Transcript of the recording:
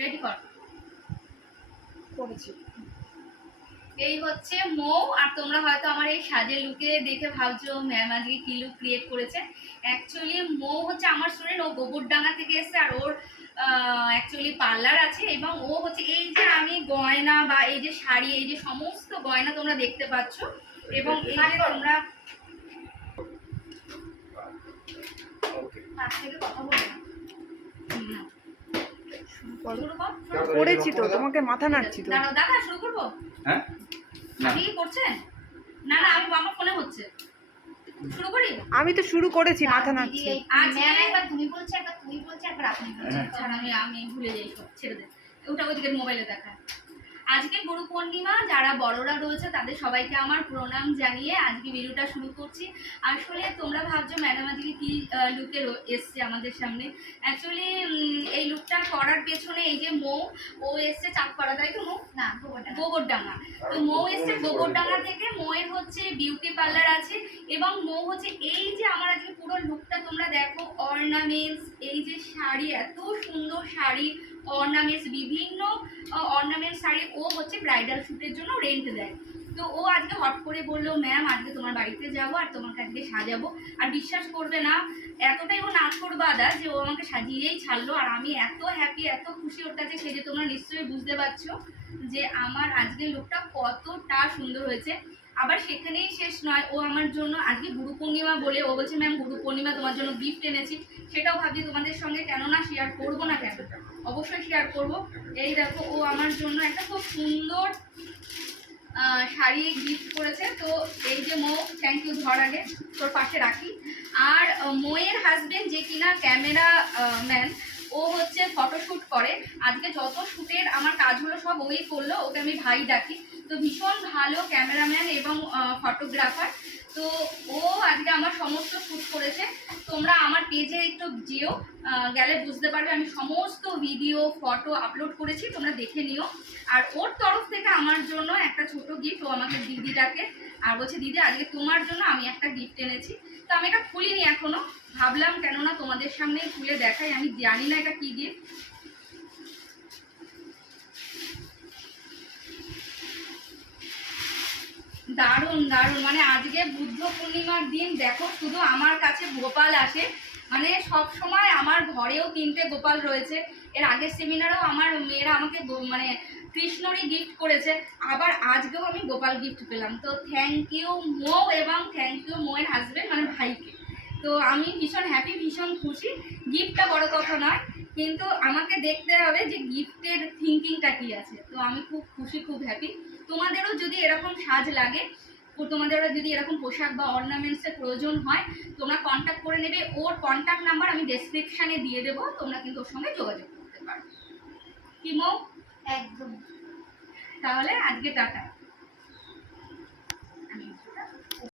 Ready কর করেছি। এই হচ্ছে মৌ। আর তোমরা হয়তো আমার এই সাজের লুকে দেখে ভাবছো ম্যাম আজকে কি লুক ক্রিয়েট করেছে। অ্যাকচুয়ালি মৌ হচ্ছে আমার স্টুডেন্ট, ও গোবরডাঙ্গা থেকে এসছে। আর ওর অ্যাকচুয়ালি পার্লার আছে এবং ও হচ্ছে এই যে আমি গয়না বা এই যে শাড়ি, এই যে সমস্ত গয়না তোমরা দেখতে পাচ্ছ এবং এই যে তোমরা পাশ থেকে কথা বলো না। করেছি তো, তোমাকে মাথা নাড়ছি তো। দাদা শুরু করবো? হ্যাঁ, আপনি কি করছেন? না না, আমি আমার ফোনে হচ্ছে। শুরু করি? আমি তো শুরু করেছি, মাথা নাড়ছি। আজকে একবার তুমি বলছো, একবার তুমি বলছো, একবার আপনি বলছেন। ছাড়, আমি ভুলে যাই সব, ছেড়ে দে। ওটা ওইদিকে মোবাইলে দেখা। আজকে গুরু পূর্ণিমা, যারা বড়রা রয়েছে তাদের সবাইকে আমার প্রণাম জানিয়ে আজকে ভিডিওটা শুরু করছি। আসলে তোমরা ভাবছো ম্যাডাম আজকে কি লুকে এসছে আমাদের সামনে। অ্যাকচুয়ালি এই লুকটা করার পেছনে এই যে মৌ, ও এসছে চাঁদপাড়া, তাই তো? মৌ না, গোবরডাঙ্গা। তো মৌ এসছে গোবরডাঙ্গা থেকে। মৌয়ের হচ্ছে বিউটি পার্লার আছে এবং মৌ হচ্ছে এই যে আমার আজকে পুরো লুকটা তোমরা দেখো, অর্নামেন্টস, এই যে শাড়ি, এত সুন্দর শাড়ি, অর্নামেন্টস, বিভিন্ন অর্নামেন্টস শাড়ি ও হচ্ছে ব্রাইডাল শ্যুটের জন্য রেন্ট দেয়। তো ও আজকে হট করে বললো ম্যাম আজকে তোমার বাড়িতে যাবো আর তোমাকে আজকে সাজাবো। আর বিশ্বাস করবে না, এতটাই ও নাছোড়বাদা যে ও আমাকে সাজিয়েই ছাড়লো। আর আমি এত হ্যাপি, এত খুশি ওর কাছে, সে যে তোমরা নিশ্চয়ই বুঝতে পারছো যে আমার আজকের লুকটা কতটা সুন্দর হয়েছে। আবার সেখানেই শেষ নয়, ও আমার জন্য আজকে গুরু পূর্ণিমা বলে ও বলছে ম্যাম গুরু পূর্ণিমা তোমার জন্য গিফট এনেছি। সেটাও ভাবছি তোমাদের সঙ্গে কেন না শেয়ার করবো না, কেন অবশ্যই শেয়ার করব। এই দেখো, ও আমার জন্য একটা খুব সুন্দর শাড়ি গিফট করেছে। তো এই যে মৌ, থ্যাংক ইউ। ধর আগে তোর পাশে রাখি। আর মৌয়ের হাজবেন্ড যে কিনা ক্যামেরা ম্যান, ও হচ্ছে ফটোশ্যুট করে। আজকে যত শ্যুটের আমার কাজ হলো সব ওই করলো, ওকে আমি ভাই ডাকি। তো ভীষণ ভালো ক্যামেরাম্যান এবং ফটোগ্রাফার। তো ও আজকে আমার সমস্ত শ্যুট করেছে। তোমরা আমার পেজে একটু যেও, গেলে বুঝতে পারবে আমি সমস্ত ভিডিও ফটো আপলোড করেছি, তোমরা দেখে নিও। আর ওর তরফ থেকে আমার জন্য একটা ছোট গিফট, ও আমাকে দিদিটাকে আর বলছে দিদি আজকে তোমার জন্য আমি একটা গিফট এনেছি। তো আমি এটা খুলিনি এখনো, ভাবলাম কেননা তোমাদের সামনেই খুলে দেখাই। আমি জানি না এটা কি গিফট। দারুণ দারুণ, মানে আজকে বুদ্ধ পূর্ণিমার দিন দেখো, শুধু আমার কাছে গোপাল আসে, মানে সব সময় আমার ঘরেও 3টে গোপাল রয়েছে। এর আগের সেমিনারেও আমার মেয়েরা আমাকে মানে কৃষ্ণরই গিফট করেছে, আবার আজকেও আমি গোপাল গিফট পেলাম। তো থ্যাংক ইউ মৌ এবং থ্যাংক ইউ মৌয়ের হাজবেন্ড মানে ভাইকে। তো আমি ভীষণ হ্যাপি, ভীষণ খুশি। গিফটটা বড় কথা নয়, কিন্তু আমাকে দেখতে হবে যে গিফটের থিঙ্কিংটা কী আছে। তো আমি খুব খুশি, খুব হ্যাপি। তোমাদেরও যদি এরকম সাজ লাগে, তোমাদেরও যদি এরকম পোশাক বা অর্নামেন্টসের প্রয়োজন হয়, তোমরা কন্ট্যাক্ট করে নেবে। ওর কন্ট্যাক্ট নাম্বার আমি ডেসক্রিপশানে দিয়ে দেবো, তোমরা কিন্তু ওর সঙ্গে যোগাযোগ করতে পারো। কি মৌ? একদম। তাহলে আজকে টাটা।